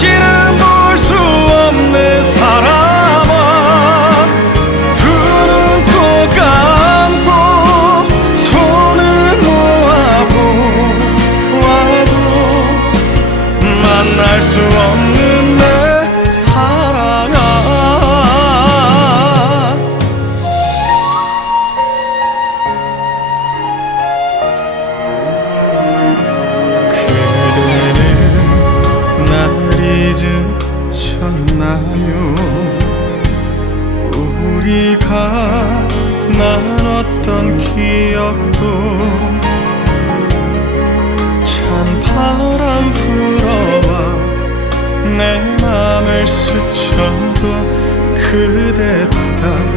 다시는 볼 수 없는 사람아. 두눈꼭 감고 손을 모아 보아도 만날 수 없는 잊으셨나요? 우리가 나눴던 기억도 찬 바람 불어와 내 맘을 스쳐도 그대보다